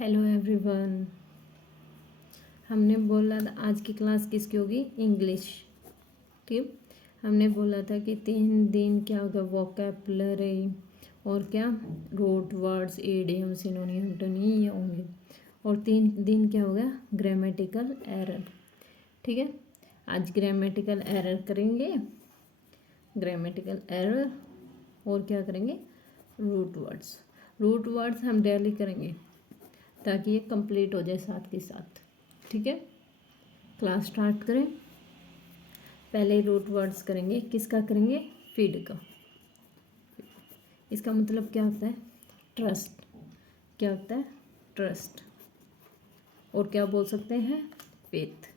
Hello everyone. हमने बोला था आज की क्लास किसकी होगी? इंग्लिश। ठीक, हमने बोला था कि 3 दिन क्या होगा? वोकैबुलरी और क्या root words, idiom, synonym, antonym ये होंगे। और 3 दिन क्या होगा? Grammatical error. ठीक है, आज ग्रामेटिकल एरर करेंगे, ग्रामेटिकल एरर और क्या करेंगे? Root words. रूट वर्ड्स हम डेली करेंगे ताकि ये कंप्लीट हो जाए साथ के साथ। ठीक है, क्लास स्टार्ट करें। पहले रूट वर्ड्स करेंगे, किसका करेंगे? फीड का। इसका मतलब क्या होता है? ट्रस्ट। क्या होता है? ट्रस्ट। और क्या बोल सकते हैं? फेथ।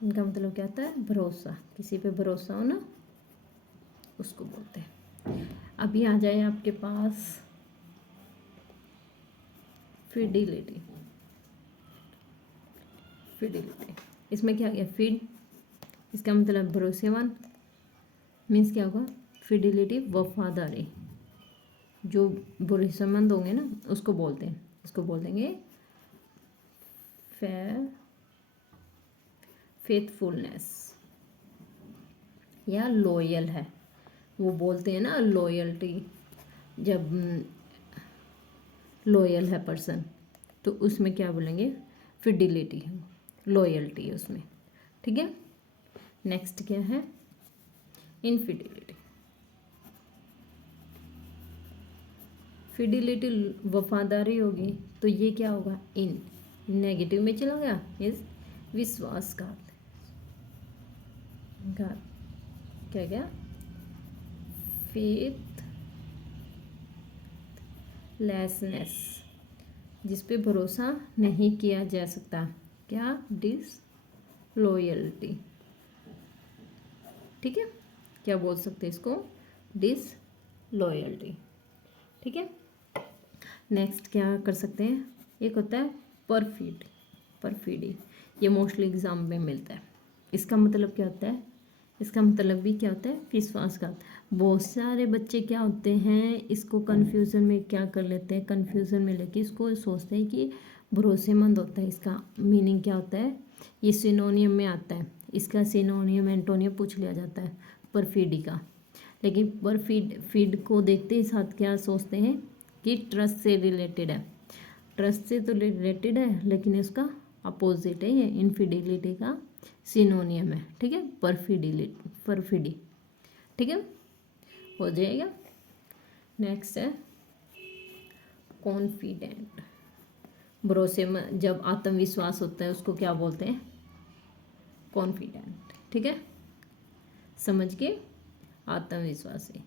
इनका मतलब क्या होता है? भरोसा। किसी पे भरोसा हो ना, उसको बोलते हैं। अभी आ जाए आपके पास फिडिलिटी। फिडिलिटी इसमें क्या गया? फीड, इसका मतलब भरोसेमंद। मीन्स क्या होगा? फिडिलिटी वफादारी। जो भरोसेमंद होंगे ना उसको बोलते हैं, उसको बोल देंगे फेथफुलनेस या लॉयल है। वो बोलते हैं ना लॉयल्टी, जब लॉयल है पर्सन तो उसमें क्या बोलेंगे? फिडिलिटी है, लॉयल्टी है उसमें। ठीक है, नेक्स्ट क्या है? इनफिडिलिटी। फिडिलिटी वफादारी होगी तो ये क्या होगा? इन नेगेटिव में चला गया, इस विश्वासघात। घात क्या गया? फेथ लेसनेस, जिस पे भरोसा नहीं किया जा सकता। क्या? Disloyalty. ठीक है, क्या बोल सकते हैं इसको? Disloyalty. ठीक है, नेक्स्ट क्या कर सकते हैं? एक होता है परफिड। परफिडी, ये मोस्टली एग्जाम में मिलता है। इसका मतलब क्या होता है? इसका मतलब भी क्या होता है? विश्वासघात। बहुत सारे बच्चे क्या होते हैं, इसको कन्फ्यूज़न में क्या कर लेते हैं, कन्फ्यूज़न में लेके इसको सोचते हैं कि भरोसेमंद होता है। इसका मीनिंग क्या होता है? ये सिनोनियम में आता है, इसका सिनोनियम एंटोनियम पूछ लिया जाता है परफिडी का। लेकिन परफिड को देखते ही साथ क्या सोचते हैं कि ट्रस्ट से रिलेटेड है। ट्रस्ट से तो रिलेटेड है लेकिन इसका अपोजिट है, ये इनफिडिलिटी का सिनोनियम है। ठीक है, परफिडी। ठीक है, हो जाएगा। नेक्स्ट है कॉन्फिडेंट। भरोसे में जब आत्मविश्वास होता है उसको क्या बोलते हैं? कॉन्फिडेंट। ठीक है, समझ के आत्मविश्वासी।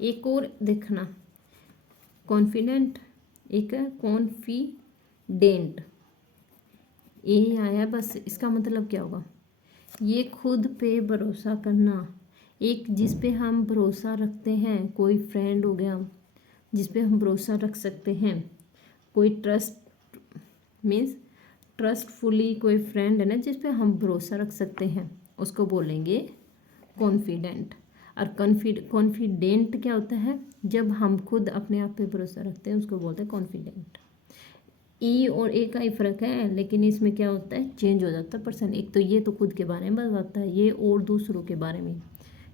एक और देखना, कॉन्फिडेंट, एक है कॉन्फिडेंट। ये आया बस, इसका मतलब क्या होगा? ये खुद पे भरोसा करना। एक जिस पे हम भरोसा रखते हैं, कोई फ्रेंड हो गया जिस पे हम भरोसा रख सकते हैं, कोई ट्रस्ट मीन्स ट्रस्टफुली कोई फ्रेंड है ना जिस पे हम भरोसा रख सकते हैं, उसको बोलेंगे कॉन्फिडेंट। और कॉन्फिडेंट क्या होता है? जब हम खुद अपने आप पे भरोसा रखते हैं उसको बोलते हैं कॉन्फिडेंट। ई और ए का ही फ़र्क है, लेकिन इसमें क्या होता है? चेंज हो जाता है पर्सन। एक तो ये तो खुद के बारे में बताता है, ये और दूसरों के बारे में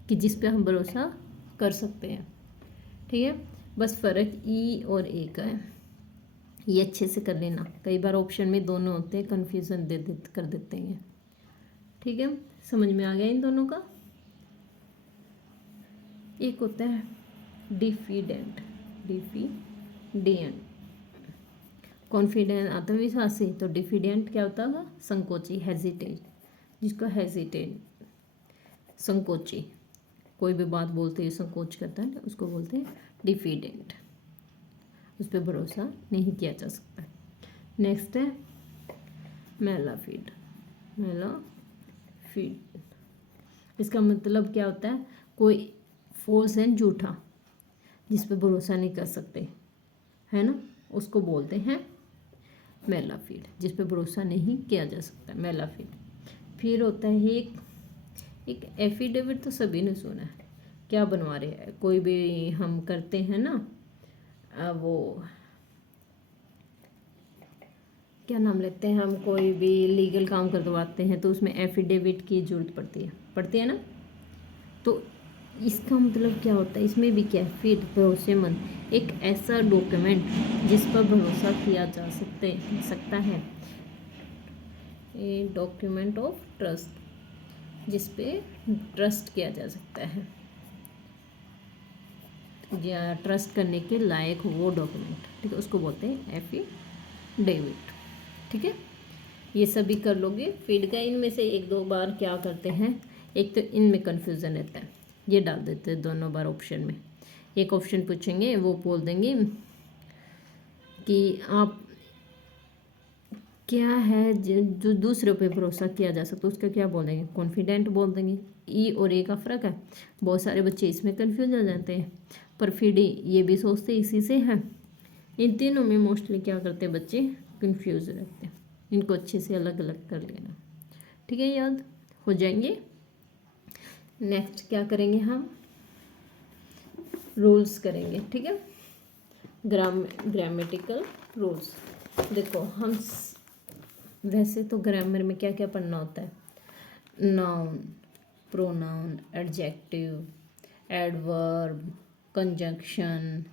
कि जिस पे हम भरोसा कर सकते हैं। ठीक है, बस फ़र्क ई और ए का है। ये अच्छे से कर लेना, कई बार ऑप्शन में दोनों होते हैं, कन्फ्यूज़न कर देते हैं। ठीक है, समझ में आ गया इन दोनों का? एक होता है डिफिडेंट। डिफिडेंट कॉन्फिडेंट आत्मविश्वासी, तो डिफिडेंट क्या होता है? संकोची, हेजिटेट। जिसको हेजिटेट, संकोची, कोई भी बात बोलते ही संकोच करता है उसको बोलते हैं डिफिडेंट। उस पर भरोसा नहीं किया जा सकता। नेक्स्ट है मेलाफिड। मेलाफिड, इसका मतलब क्या होता है? कोई फॉल्स एंड झूठा, जिस पर भरोसा नहीं कर सकते, है ना, उसको बोलते हैं मेलाफिड। जिस पे भरोसा नहीं किया जा सकता, मेलाफिड। फिर होता है एक एफिडेविट, तो सभी ने सुना है। क्या बनवा रहे हैं? कोई भी हम करते हैं ना, वो क्या नाम लेते हैं हम, कोई भी लीगल काम करवाते हैं तो उसमें एफिडेविट की जरूरत पड़ती है ना। तो इसका मतलब क्या होता है, इसमें भी क्या, फिर भरोसेमंद, एक ऐसा डॉक्यूमेंट जिस पर भरोसा किया जा सकता है, ए डॉक्यूमेंट ऑफ ट्रस्ट, जिस पे ट्रस्ट किया जा सकता है, या ट्रस्ट करने के लायक हो वो डॉक्यूमेंट, ठीक है, उसको बोलते हैं एफिडेविट। ठीक है, ये सभी कर लोगे। फील्ड का इनमें से एक दो बार क्या करते हैं, एक तो इनमें कन्फ्यूज़न रहता है, ये डाल देते हैं दोनों बार ऑप्शन में। एक ऑप्शन पूछेंगे, वो बोल देंगे कि आप क्या है जो दूसरों पे भरोसा किया जा सकता है, उसका क्या बोल देंगे, कॉन्फिडेंट बोल देंगे। ई और ए का फ़र्क है, बहुत सारे बच्चे इसमें कन्फ्यूज हो जाते हैं, पर फिर ये भी सोचते इसी से है। इन तीनों में मोस्टली क्या करते हैं बच्चे, कन्फ्यूज रहते हैं। इनको अच्छे से अलग अलग कर लेना, ठीक है, याद हो जाएंगे। नेक्स्ट क्या करेंगे हम, रूल्स करेंगे, ठीक है, ग्रामेटिकल रूल्स। देखो हम वैसे तो ग्रामर में क्या क्या पढ़ना होता है, noun, pronoun, adjective, adverb, conjunction,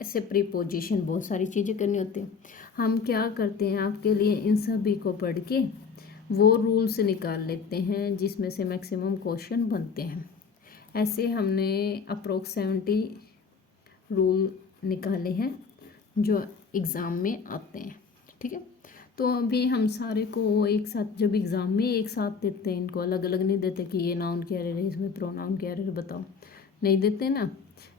ऐसे प्रीपोजिशन, बहुत सारी चीज़ें करनी होती हैं। हम क्या करते हैं, आपके लिए इन सभी को पढ़ के वो रूल्स निकाल लेते हैं जिसमें से मैक्सिमम क्वेश्चन बनते हैं। ऐसे हमने अप्रोक्स 70 रूल निकाले हैं जो एग्ज़ाम में आते हैं, ठीक है। तो अभी हम सारे को एक साथ, जब एग्ज़ाम में एक साथ देते हैं, इनको अलग अलग नहीं देते कि ये नाउन क्या है, इसमें प्रोनाउन क्या है, बताओ, नहीं देते ना।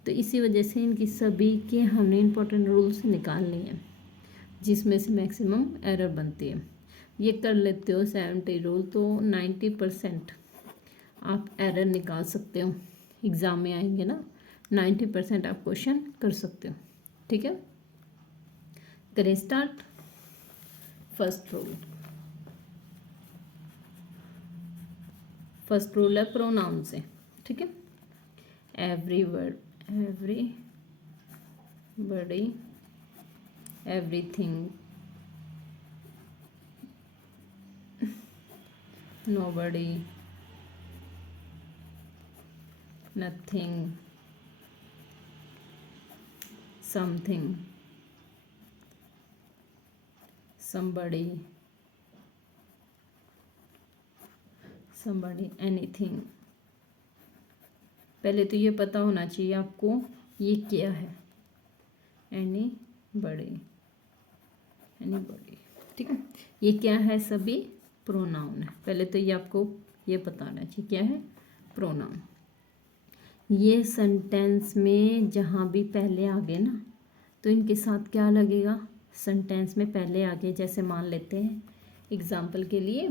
तो इसी वजह से इनकी सभी के हमने इम्पोर्टेंट रूल्स निकाल लिए हैं जिसमें से मैक्सिमम एरर बनती है। ये कर लेते हो 70 रूल, तो 90% आप एरर निकाल सकते हो। एग्ज़ाम में आएंगे ना, 90% आप क्वेश्चन कर सकते हो, ठीक है। करें स्टार्ट। फर्स्ट रूल है प्रोनाउन से, ठीक है। Everybody, everything, nobody, nothing, something, somebody, anything। पहले तो ये पता होना चाहिए आपको ये क्या है, anybody, ठीक है। ये क्या है, सभी प्रोनाउन है। पहले तो ये आपको ये पता होना चाहिए क्या है, प्रोनाउन। ये सेंटेंस में जहाँ भी पहले आ गए ना, तो इनके साथ क्या लगेगा, सेंटेंस में पहले आ गए। जैसे मान लेते हैं एग्जाम्पल के लिए,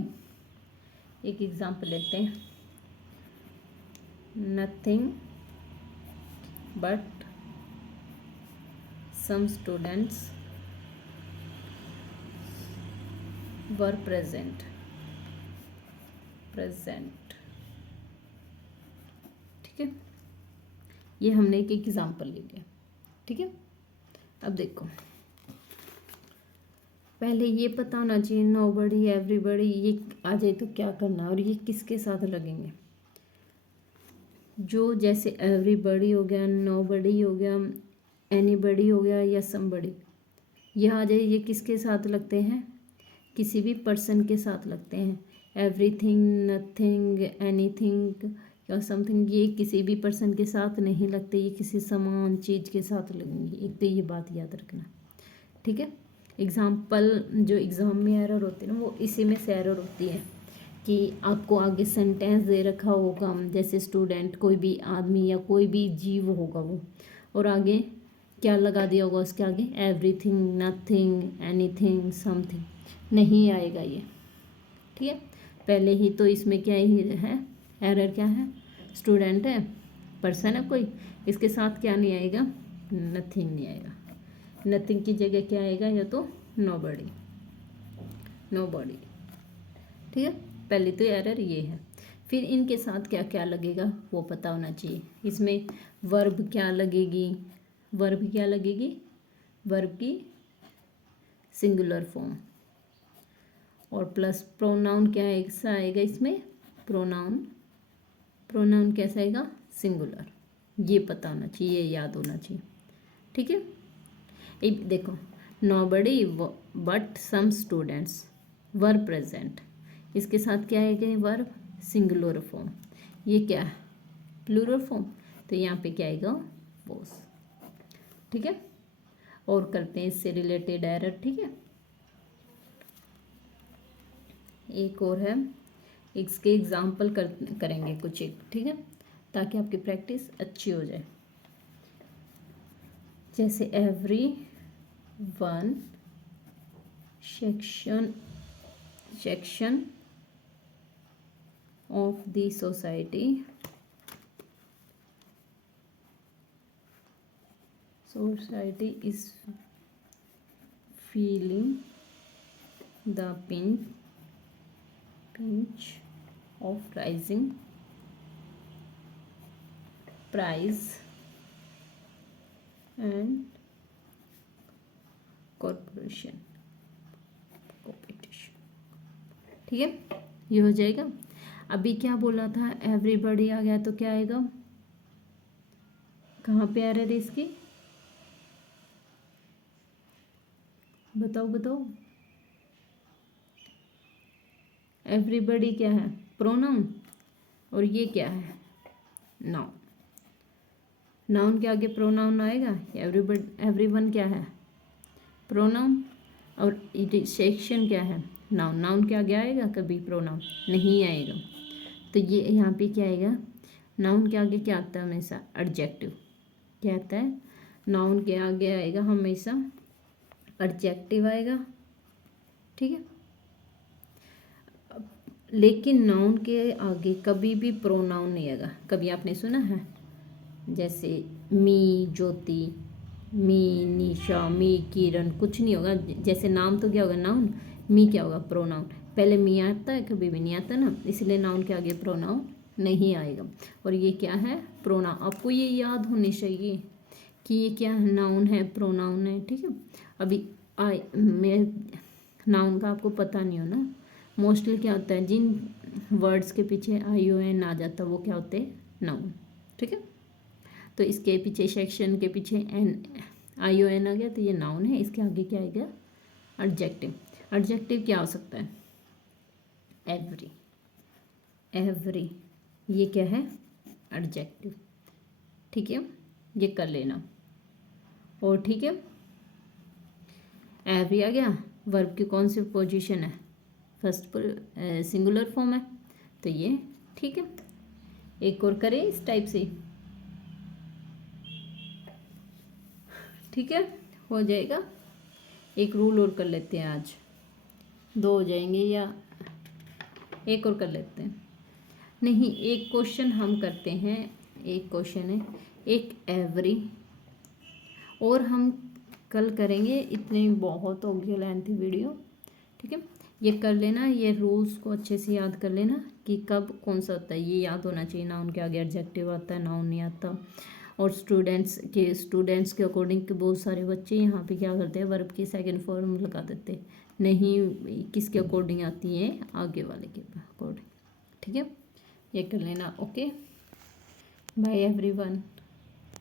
एक एग्जाम्पल लेते हैं, nothing but some students were present, ठीक है। ये हमने एक एग्जाम्पल ले लिया, ठीक है। अब देखो, पहले ये पता होना चाहिए नोबडी, एवरीबॉडी, ये आ जाए तो क्या करना, और ये किसके साथ लगेंगे। जो जैसे एवरीबॉडी हो गया, नोबडी हो गया, एनीबॉडी हो गया, या समबडी, ये आ जाए, ये किसके साथ लगते हैं, किसी भी पर्सन के साथ लगते हैं। एवरीथिंग, नथिंग, एनीथिंग या समथिंग, ये किसी भी पर्सन के साथ नहीं लगते, ये किसी सामान चीज़ के साथ लगेंगे। एक तो ये बात याद रखना, ठीक है। एग्जाम्पल जो एग्ज़ाम में एरर होती है ना, वो इसी में से एरर होती है कि आपको आगे सेंटेंस दे रखा होगा, जैसे स्टूडेंट, कोई भी आदमी या कोई भी जीव होगा वो, और आगे क्या लगा दिया होगा उसके आगे, एवरीथिंग, नथिंग, एनीथिंग, समथिंग, नहीं आएगा ये, ठीक है। पहले ही तो इसमें क्या ही है, एरर क्या है, स्टूडेंट है, पर्सन है कोई, इसके साथ क्या नहीं आएगा, नथिंग नहीं आएगा। नथिंग की जगह क्या आएगा, या तो नोबडी, ठीक है। पहले तो एरर ये है। फिर इनके साथ क्या क्या लगेगा वो पता होना चाहिए। इसमें वर्ब क्या लगेगी, वर्ब क्या लगेगी, वर्ब की सिंगुलर फॉर्म। और प्लस प्रोनाउन क्या ऐसा आएगा इसमें, प्रोनाउन कैसा आएगा, सिंगुलर। ये पता होना चाहिए, ये याद होना चाहिए, ठीक है। एक देखो, nobody but some students were present, इसके साथ क्या आएगा, वर्ब सिंगुलर फॉर्म। ये क्या है, प्लूरल फॉर्म, तो यहाँ पे क्या आएगा, वॉज, ठीक है। और करते हैं इससे रिलेटेड एरर, ठीक है। एक और है, इसके एग्जाम्पल करेंगे कुछ एक, ठीक है, ताकि आपकी प्रैक्टिस अच्छी हो जाए। जैसे every one section of the society is feeling the pinch of rising price and competition, ठीक है। ये हो जाएगा। अभी क्या बोला था, एवरीबॉडी आ गया तो क्या आएगा, कहाँ पे एरर है इसकी, बताओ। एवरीबॉडी क्या है, प्रोनाउन, और ये क्या है, नाउन। नाउन के आगे प्रोनाउन आएगा, एवरीवन क्या है, प्रोनाउन, और सेक्शन क्या है, नाउन। नाउन के आगे आएगा कभी प्रोनाउन, नहीं आएगा। तो ये यहाँ पे क्या आएगा, नाउन के आगे क्या आता है हमेशा, एडजेक्टिव। क्या आता है, नाउन के आगे आएगा हमेशा एडजेक्टिव आएगा, ठीक है। लेकिन नाउन के आगे कभी भी प्रोनाउन नहीं आएगा। कभी आपने सुना है, जैसे मी ज्योति, मी निशा, मी किरण, कुछ नहीं होगा। जैसे नाम तो क्या होगा, नाउन, मी क्या होगा, प्रोनाउन। पहले मी आता है, कभी भी नहीं आता ना, इसलिए नाउन के आगे प्रोनाउन नहीं आएगा। और ये क्या है, प्रोनाउन। आपको ये याद होने चाहिए कि ये क्या है, नाउन है, प्रोनाउन है, ठीक है। अभी मैं नाउन का आपको पता नहीं हो ना, मोस्टली क्या होता है, जिन वर्ड्स के पीछे ION आ जाता है वो क्या होते हैं, नाउन, ठीक है। तो इसके पीछे सेक्शन के पीछे ION आ गया तो ये नाउन है। इसके आगे क्या आएगा, एडजेक्टिव। एडजेक्टिव क्या हो सकता है, एवरी, ये क्या है, एडजेक्टिव, ठीक है। ये कर लेना। और ठीक है, एवरी आ गया, वर्ब की कौन सी पोजीशन है, फर्स्ट पर सिंगुलर फॉर्म है, तो ये ठीक है। एक और करें इस टाइप से, ठीक है, हो जाएगा। एक रूल और कर लेते हैं, आज 2 हो जाएंगे, या एक और कर लेते हैं, नहीं एक क्वेश्चन हम करते हैं। एक क्वेश्चन है, एक एवरी, और हम कल करेंगे। इतने बहुत हो गया लेंथी वीडियो, ठीक है। ये कर लेना, ये रूल्स को अच्छे से याद कर लेना कि कब कौन सा होता है, ये याद होना चाहिए। नाउन के आगे एडजेक्टिव आता है, नाउन नहीं आता। और स्टूडेंट्स के अकॉर्डिंग के बहुत सारे बच्चे यहाँ पे क्या करते हैं, वर्ब की सेकंड फॉर्म लगा देते हैं। नहीं, किसके अकॉर्डिंग आती है, आगे वाले के अकॉर्डिंग, ठीक है। ये कर लेना, ओके, बाय एवरीवन।